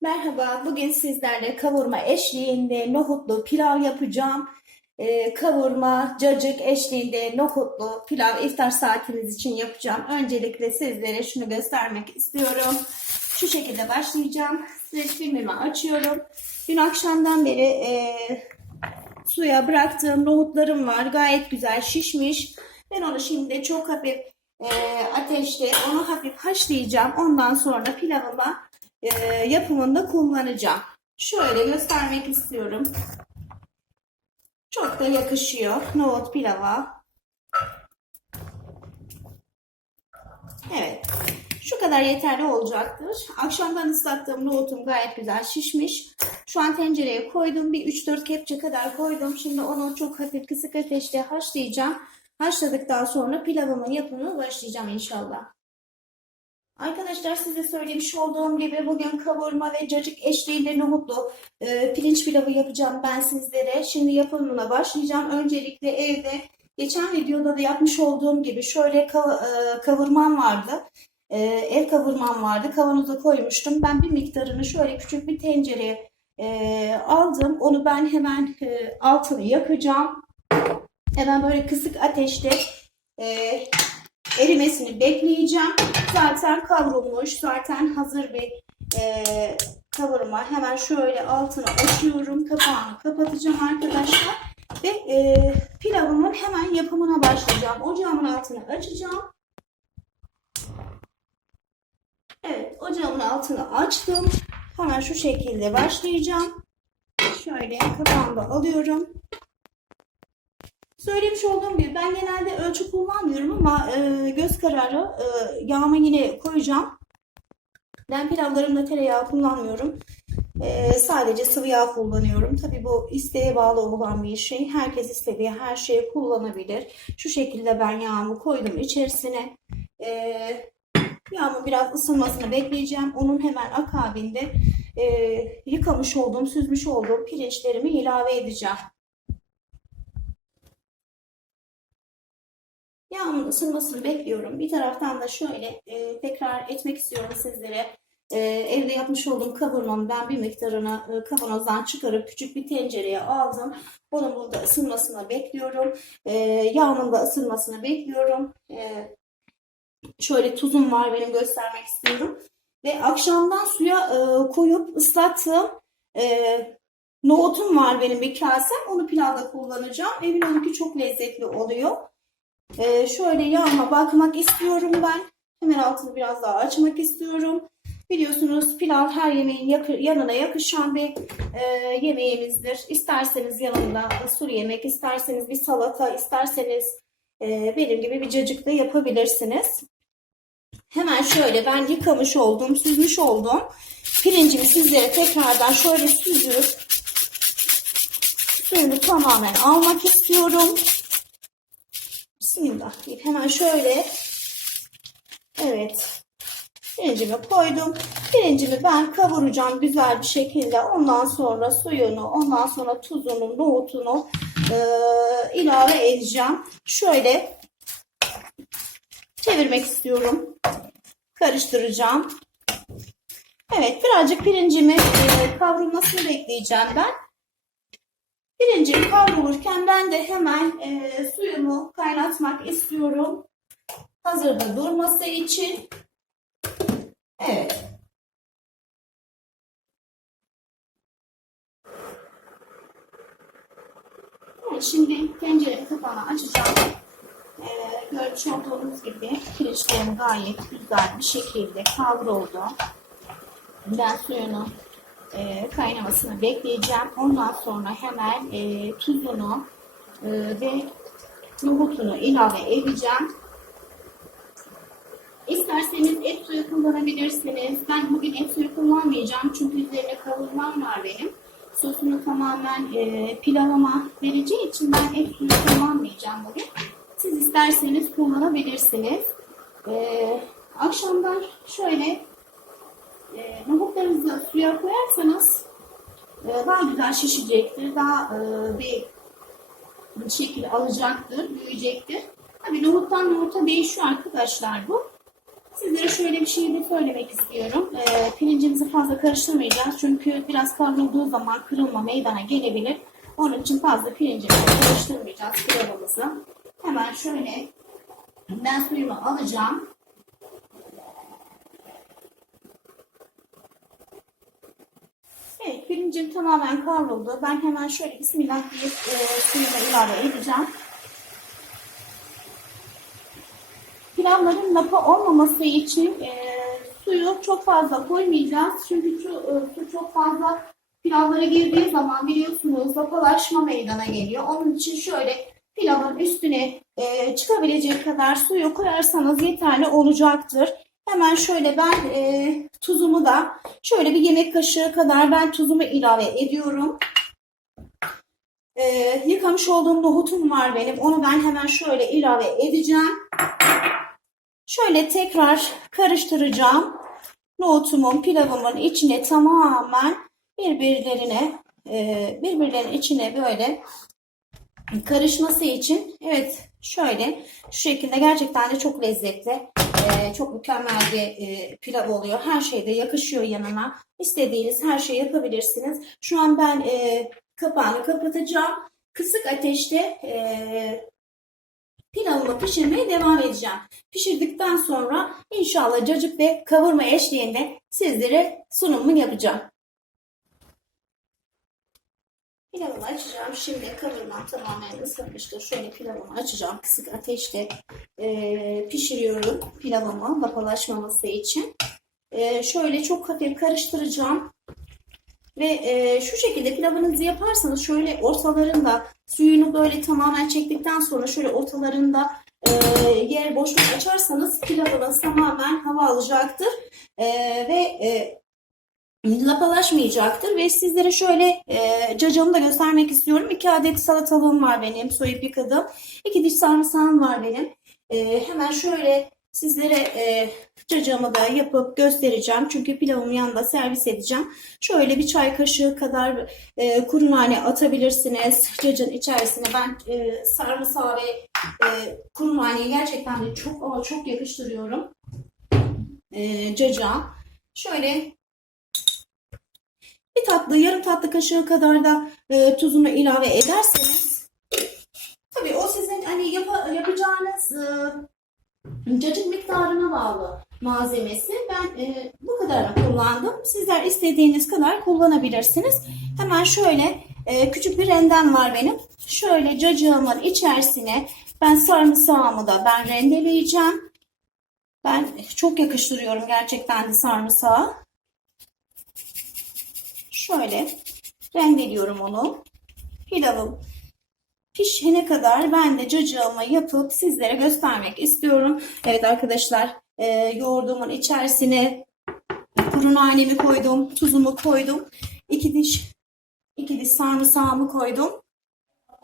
Merhaba, bugün sizlerle kavurma eşliğinde nohutlu pilav yapacağım. Ee, kavurma, cacık eşliğinde nohutlu pilav iftar saatiniz için yapacağım. Öncelikle sizlere şunu göstermek istiyorum. Şu şekilde başlayacağım. Filmimi açıyorum. Dün akşamdan beri e, suya bıraktığım nohutlarım var. Gayet güzel şişmiş. Ben onu şimdi çok hafif e, ateşte onu hafif haşlayacağım. Ondan sonra pilavıma e, yapımında kullanacağım. Şöyle göstermek istiyorum. Çok da yakışıyor nohut pilava. Evet. Şu kadar yeterli olacaktır. Akşamdan ıslattığım nohutum gayet güzel şişmiş. Şu an tencereye koydum. Bir 3-4 kepçe kadar koydum. Şimdi onu çok hafif kısık ateşte haşlayacağım. Haşladıktan sonra pilavımın yapımına başlayacağım inşallah. Arkadaşlar size söylemiş olduğum gibi bugün kavurma ve cacık eşliğinde nohutlu e, pirinç pilavı yapacağım ben sizlere. Şimdi yapımına başlayacağım. Öncelikle evde geçen videoda da yapmış olduğum gibi şöyle kav- e, kavurmam vardı. E, ev kavurmam vardı. Kavanoza koymuştum. Ben bir miktarını şöyle küçük bir tencereye e, aldım. Onu ben hemen e, altını yakacağım. Hemen böyle kısık ateşte e, erimesini bekleyeceğim. Zaten kavrulmuş, zaten hazır bir e, kavurma. Hemen şöyle altını açıyorum, kapağını kapatacağım arkadaşlar. Ve e, pilavımın hemen yapımına başlayacağım. Ocağımın altını açacağım. Evet, ocağımın altını açtım. Hemen şu şekilde başlayacağım. Şöyle kapağını da alıyorum. Söylemiş olduğum gibi ben ama e, göz kararı e, yağımı yine koyacağım. Ben pilavlarımda tereyağı kullanmıyorum. E, sadece sıvı yağ kullanıyorum. Tabii bu isteğe bağlı olan bir şey. Herkes istediği her şeyi kullanabilir. Şu şekilde ben yağımı koydum içerisine. E, yağımın biraz ısınmasını bekleyeceğim. Onun hemen akabinde e, yıkamış olduğum, süzmüş olduğum pirinçlerimi ilave edeceğim. Yağımın ısınmasını bekliyorum. Bir taraftan da şöyle e, tekrar etmek istiyorum sizlere. E, evde yapmış olduğum kavurmamı ben bir miktarını e, kavanozdan çıkarıp küçük bir tencereye aldım. Onun burada ısınmasını bekliyorum. E, yağımın da ısınmasını bekliyorum. E, şöyle tuzum var benim göstermek istiyorum. Ve akşamdan suya e, koyup ıslattığım e, nohutum var benim bir kasem. Onu pilavda kullanacağım. Emin olun ki çok lezzetli oluyor. Ee, şöyle yağıma bakmak istiyorum ben. Hemen altını biraz daha açmak istiyorum. Biliyorsunuz pilav her yemeğin yakı- yanına yakışan bir e, yemeğimizdir. İsterseniz yanında sulu yemek, isterseniz bir salata, isterseniz e, benim gibi bir cacık da yapabilirsiniz. Hemen şöyle ben yıkamış olduğum, süzmüş olduğum pirincimi sizlere tekrardan şöyle süzüp suyunu tamamen almak istiyorum. Bismillah deyip hemen şöyle evet pirincimi koydum. Pirincimi ben kavuracağım güzel bir şekilde. Ondan sonra suyunu, ondan sonra tuzunu, nohutunu e, ilave edeceğim. Şöyle çevirmek istiyorum. Karıştıracağım. Evet birazcık pirincimi e, kavrulmasını bekleyeceğim ben. Pirincim kavrulurken ben de hemen e, suyumu kaynatmak istiyorum. Hazırda durması için. Evet. Şimdi tencere kapağını açacağım. E, görmüş olduğunuz gibi pirinçlerim gayet güzel bir şekilde kavruldu. Ben suyunu e, kaynamasını bekleyeceğim. Ondan sonra hemen e, tuzunu e, ve nohutunu ilave edeceğim. İsterseniz et suyu kullanabilirsiniz. Ben bugün et suyu kullanmayacağım çünkü üzerine kavurmam var benim. Sosunu tamamen e, pilavıma vereceği için ben et suyu kullanmayacağım bugün. Siz isterseniz kullanabilirsiniz. E, akşamdan şöyle e, nohutlarınızı suya koyarsanız e, daha güzel şişecektir. Daha e, bir şekil alacaktır, büyüyecektir. Tabii nohuttan nohuta değişiyor arkadaşlar bu. Sizlere şöyle bir şey de söylemek istiyorum. Ee, pirincimizi fazla karıştırmayacağız. Çünkü biraz kavrulduğu zaman kırılma meydana gelebilir. Onun için fazla pirincimizi karıştırmayacağız pilavımızı. Hemen şöyle ben suyumu alacağım. Evet pirincim tamamen kavruldu. Ben hemen şöyle bismillah diye e, suyunu ilave edeceğim. Pilavların lapa olmaması için e, suyu çok fazla koymayacağız. Çünkü şu, e, su çok fazla pilavlara girdiği zaman biliyorsunuz lapalaşma meydana geliyor. Onun için şöyle pilavın üstüne e, çıkabilecek kadar suyu koyarsanız yeterli olacaktır. Hemen şöyle ben e, tuzumu da şöyle bir yemek kaşığı kadar ben tuzumu ilave ediyorum. E, yıkamış olduğum nohutum var benim. Onu ben hemen şöyle ilave edeceğim. Şöyle tekrar karıştıracağım. Nohutumun, pilavımın içine tamamen birbirlerine e, birbirlerinin içine böyle karışması için evet şöyle şu şekilde gerçekten de çok lezzetli e, çok mükemmel bir e, pilav oluyor. Her şeyde yakışıyor yanına. İstediğiniz her şeyi yapabilirsiniz. Şu an ben e, kapağını kapatacağım. Kısık ateşte e, pilavımı pişirmeye devam edeceğim. Pişirdikten sonra inşallah cacık ve kavurma eşliğinde sizlere sunumumu yapacağım. Pilavımı açacağım. Şimdi kavurmam tamamen ısınmıştır. Şöyle pilavımı açacağım. Kısık ateşte e, pişiriyorum pilavımı lapalaşmaması için. E, şöyle çok hafif karıştıracağım. Ve e, şu şekilde pilavınızı yaparsanız şöyle ortalarında suyunu böyle tamamen çektikten sonra şöyle ortalarında e, yer boşluk açarsanız pilavınız tamamen hava alacaktır. E, ve e, lapalaşmayacaktır ve sizlere şöyle e, cacığımı da göstermek istiyorum. 2 adet salatalığım var benim soyup yıkadım. 2 diş sarımsağım var benim. E, hemen şöyle sizlere e, cacığımı da yapıp göstereceğim. Çünkü pilavımı yanında servis edeceğim. Şöyle bir çay kaşığı kadar e, kuru nane atabilirsiniz. Cacığın içerisine ben e, sarımsağı ve e, kuru naneyi gerçekten de çok ama çok yakıştırıyorum. E, cacığa. Şöyle bir tatlı, yarım tatlı kaşığı kadar da e, tuzunu ilave ederseniz tabii o sizin hani yapa, yapacağınız e, cacık miktarına bağlı malzemesi. Ben e, bu kadarını kullandım. Sizler istediğiniz kadar kullanabilirsiniz. Hemen şöyle e, küçük bir rendem var benim. Şöyle cacığımın içerisine ben sarımsağımı da ben rendeleyeceğim. Ben çok yakıştırıyorum gerçekten de sarımsağı. Şöyle rendeliyorum onu. Pilavım pişene kadar ben de cacığımı yapıp sizlere göstermek istiyorum. Evet arkadaşlar e, yoğurdumun içerisine kuru nanemi koydum, tuzumu koydum. iki diş iki diş sarımsağımı koydum.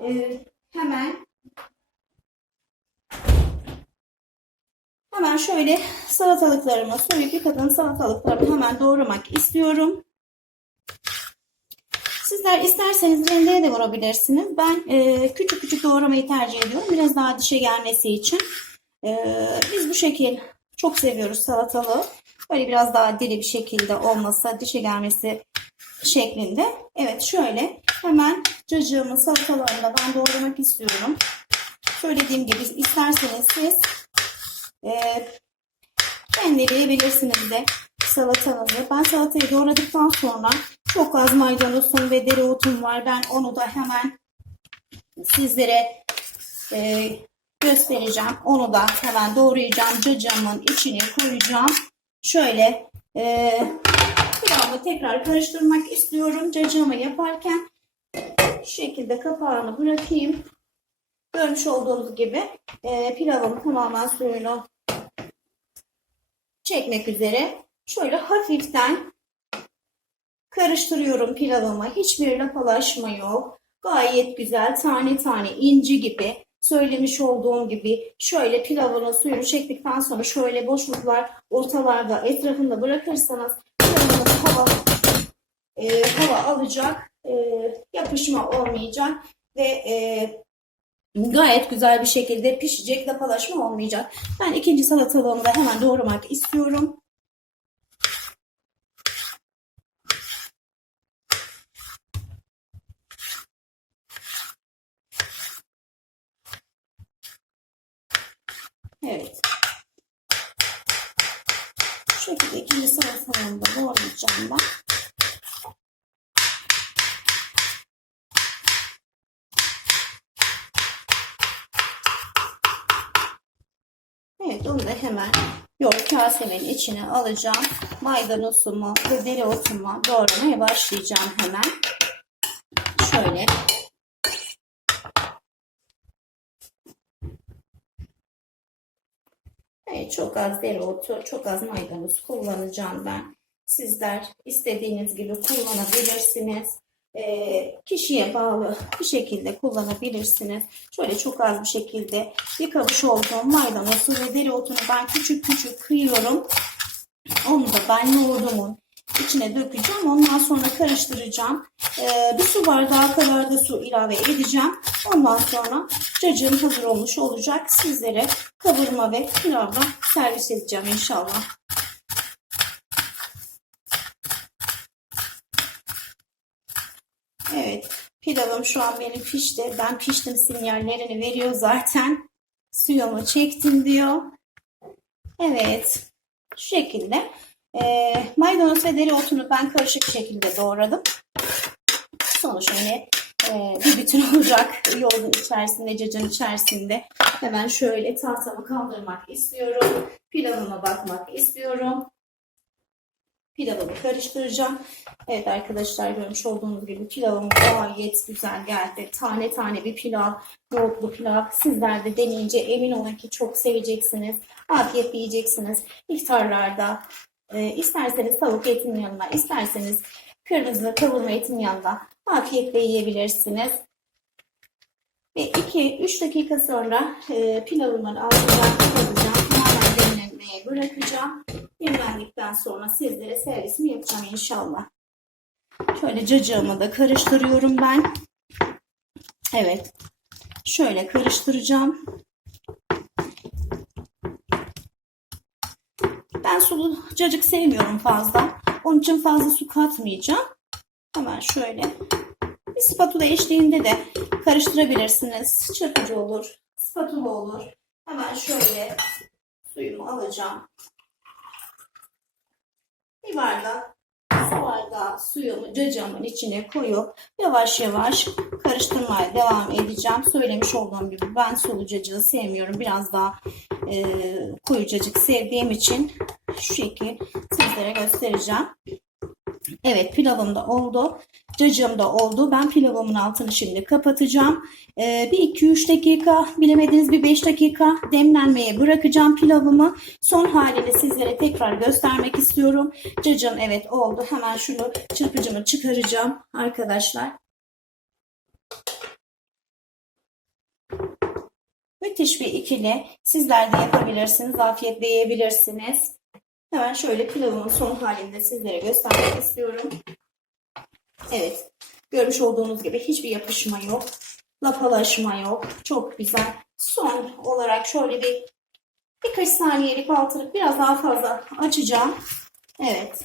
E, hemen hemen şöyle salatalıklarımı soyup yıkadığım salatalıklarımı hemen doğramak istiyorum. Sizler isterseniz rendeye de vurabilirsiniz. Ben e, küçük küçük doğramayı tercih ediyorum. Biraz daha dişe gelmesi için. E, biz bu şekil çok seviyoruz salatalığı. Böyle biraz daha diri bir şekilde olmasa dişe gelmesi şeklinde. Evet şöyle hemen cacığımın salatalarını ben doğramak istiyorum. Söylediğim gibi isterseniz siz e, rendeleyebilirsiniz de salatanızı. Ben salatayı doğradıktan sonra çok az maydanozum ve dereotum var. Ben onu da hemen sizlere e, göstereceğim. Onu da hemen doğrayacağım. Cacığımın içine koyacağım. Şöyle e, pilavı tekrar karıştırmak istiyorum. Cacığımı yaparken şu şekilde kapağını bırakayım. Görmüş olduğunuz gibi e, pilavım tamamen suyunu çekmek üzere. Şöyle hafiften karıştırıyorum pilavımı. Hiçbir lapalaşma yok. Gayet güzel tane tane inci gibi söylemiş olduğum gibi şöyle pilavının suyunu çektikten sonra şöyle boşluklar ortalarda etrafında bırakırsanız pilavınız hava e, hava alacak e, yapışma olmayacak ve e, gayet güzel bir şekilde pişecek. Lapalaşma olmayacak. Ben ikinci salatalığımı da hemen doğramak istiyorum. Evet. Şu şekilde ikinci salatalığımı da ben. Evet onu da hemen yoğurt kasemin içine alacağım. Maydanozumu ve dereotumu doğramaya başlayacağım hemen. Şöyle. Evet çok az dereotu, çok az maydanoz kullanacağım ben. Sizler istediğiniz gibi kullanabilirsiniz. Ee, kişiye bağlı bir şekilde kullanabilirsiniz. Şöyle çok az bir şekilde yıkamış olduğum maydanozu ve dereotunu ben küçük küçük kıyıyorum. Onu da ben yoğurdumun içine dökeceğim. Ondan sonra karıştıracağım. Ee, bir su bardağı kadar da su ilave edeceğim. Ondan sonra cacığım hazır olmuş olacak. Sizlere kavurma ve pilavla servis edeceğim inşallah. Evet. Pilavım şu an benim pişti. Ben piştim sinyallerini veriyor zaten. Suyumu çektim diyor. Evet. Şu şekilde. E, maydanoz ve dereotunu ben karışık şekilde doğradım. Sonuç hani e, bir bütün olacak yoğurdun içerisinde, cacın içerisinde. Hemen şöyle tahtamı kaldırmak istiyorum. Pilavıma bakmak istiyorum. Pilavımı karıştıracağım. Evet arkadaşlar görmüş olduğunuz gibi pilavım gayet güzel geldi. Tane tane bir pilav, yoğurtlu pilav. Sizler de deneyince emin olun ki çok seveceksiniz. Afiyet yiyeceksiniz. İftarlarda e, isterseniz tavuk etinin yanına, isterseniz kırmızı kavurma etinin yanına afiyetle yiyebilirsiniz. Ve 2-3 dakika sonra e, pilavımın altından kapatacağım. Demlenmeye bırakacağım. Demlendikten sonra sizlere servisini yapacağım inşallah. Şöyle cacığımı da karıştırıyorum ben. Evet. Şöyle karıştıracağım. Ben sulu cacık sevmiyorum fazla. Onun için fazla su katmayacağım. Hemen şöyle bir spatula eşliğinde de karıştırabilirsiniz. Çırpıcı olur, spatula olur. Hemen şöyle suyumu alacağım. Bir bardak su bardağı suyumu cacığımın içine koyup yavaş yavaş karıştırmaya devam edeceğim. Söylemiş olduğum gibi ben sulu cacığı sevmiyorum. Biraz daha e, koyu cacık sevdiğim için şu şekil sizlere göstereceğim. Evet pilavım da oldu. Cacığım da oldu. Ben pilavımın altını şimdi kapatacağım. Ee, bir 2-3 dakika bilemediniz bir 5 dakika demlenmeye bırakacağım pilavımı. Son halini sizlere tekrar göstermek istiyorum. Cacığım evet oldu. Hemen şunu çırpıcımı çıkaracağım arkadaşlar. Müthiş bir ikili. Sizler de yapabilirsiniz. Afiyetle yiyebilirsiniz. Hemen şöyle pilavımın son halinde sizlere göstermek istiyorum. Evet. Görmüş olduğunuz gibi hiçbir yapışma yok. Lapalaşma yok. Çok güzel. Son olarak şöyle bir birkaç saniyelik altını biraz daha fazla açacağım. Evet.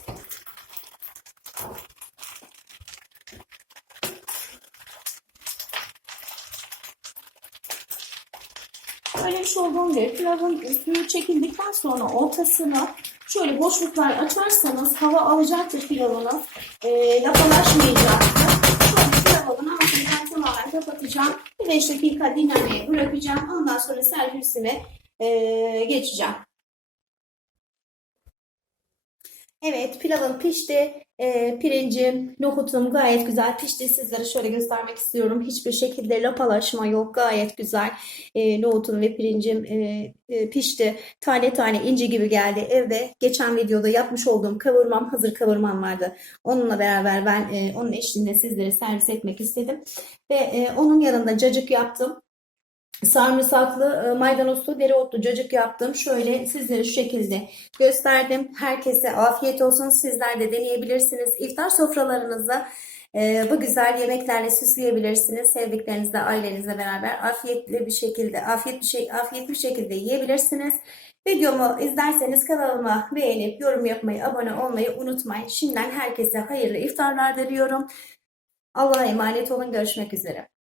Söylemiş olduğum gibi pilavın suyu çekildikten sonra ortasına şöyle boşluklar açarsanız hava alacaktır pilavını. E, lapalaşmayacaktır. Şöyle pilavın altını ben tamamen kapatacağım. Bir 5 dakika dinlenmeye bırakacağım. Ondan sonra servisine e, geçeceğim. Evet pilavım pişti. E, pirincim, nohutum gayet güzel pişti. Sizlere şöyle göstermek istiyorum. Hiçbir şekilde lapalaşma yok. Gayet güzel. E, nohutum ve pirincim e, e, pişti. Tane tane inci gibi geldi. Evde geçen videoda yapmış olduğum kavurmam, hazır kavurmam vardı. Onunla beraber ben e, onun eşliğinde sizlere servis etmek istedim. Ve e, onun yanında cacık yaptım. Sarımsaklı, e, maydanozlu, dereotlu cacık yaptım. Şöyle sizlere şu şekilde gösterdim. Herkese afiyet olsun. Sizler de deneyebilirsiniz. İftar sofralarınızda Ee, bu güzel yemeklerle süsleyebilirsiniz. Sevdiklerinizle, ailenizle beraber afiyetli bir şekilde, afiyet bir şey, afiyet bir şekilde yiyebilirsiniz. Videomu izlerseniz kanalıma beğenip yorum yapmayı, abone olmayı unutmayın. Şimdiden herkese hayırlı iftarlar diliyorum. Allah'a emanet olun. Görüşmek üzere.